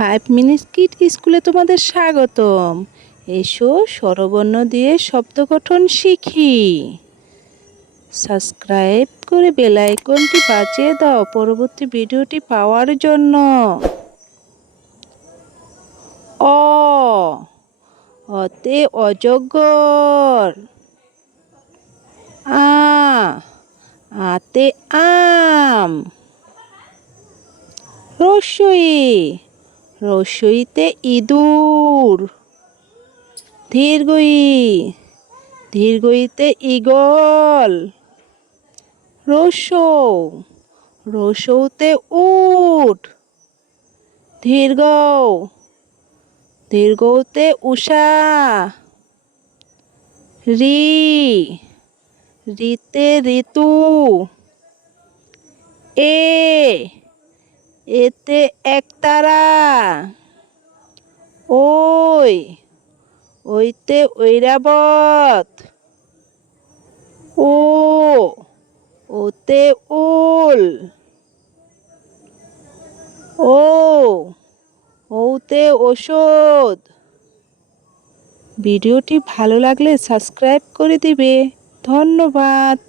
5 minute kid স্কুলে তোমাদের স্বাগতম। এসো স্বরবর্ণ দিয়ে শব্দ গঠন শিখি। সাবস্ক্রাইব করে বেল আইকনটি বাজিয়ে দাও পরবর্তী ভিডিওটি পাওয়ার জন্য। অ অতে অজগর। আতে আম। রস্বইতে ইঁদুর। দীর্ঘইতে ঈগল। রসৌতে উট। দীর্ঘতে উষা। রিতে ঋতু। এতে একতারা। ওইতে ঐরাবত। ওতে ওল। ওতে ওষুধ। ভিডিওটি ভালো লাগলে সাবস্ক্রাইব করে দিবে। ধন্যবাদ।